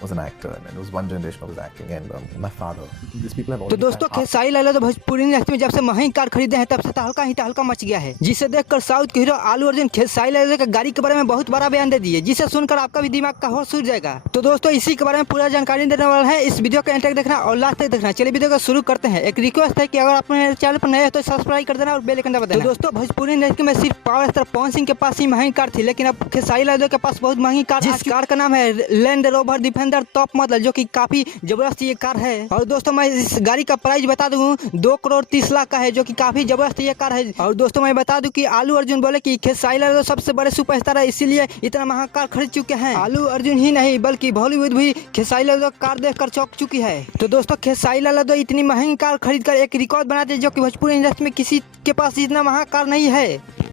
was an actor and it was one generation of his acting and my father. These people have तो already दोस्तों had Khesari Lal Yadav Bhojpuri industry में जब से महंगी car खरीदे हैं तब से तहलका ही तहलका मच गया है, जिसे देखकर साउथ के हीरो आलू अर्जुन खेसारी लाल यादव की गाड़ी के बारे में बहुत बड़ा बयान दे दिए, जिसे सुनकर आपका भी दिमाग का होश उड़ जाएगा। तो दोस्तों इसी के बारे में पूरा जानकारी देने वाला है, इस वीडियो को एंड तक देखना और लास्ट तक देखना। चलिए वीडियो को शुरू करते हैं। एक रिक्वेस्ट है कि अगर आप मेरे चैनल पर नए हैं तो सब्सक्राइब कर देना और बेल आइकन दबा देना। तो दोस्तों भोजपुरी इंडस्ट्री में सिर्फ पावर स्टार पवन सिंह के पास ही महंगी कार थी, लेकिन अब खेसारी लाल यादव के पास बहुत महंगी कार, जिस कार का नाम है land rover defender top model, जो कि काफी जबरदस्त ये कार है। और दोस्तों मैं इस गाड़ी का प्राइस बता दूं 2,30,00,000 का है, जो कि काफी जबरदस्त ये कार है। और दोस्तों मैं बता दूं कि आलू अर्जुन बोले कि खेसारी लाल यादव सबसे बड़े सुपरस्टार है, इसीलिए इतना महंगा कार खरीद चुके हैं। आलू अर्जुन ही नहीं बल्कि बॉलीवुड भी खेसारी लाल यादव कार देखकर चौंक चुकी है। तो दोस्तों खेसारी लाल यादव इतनी महंगी कार खरीद कर एक रिकॉर्ड बना दिया, जो कि भोजपुरी इंडस्ट्री में किसी के पास इतना महंगा कार नहीं है।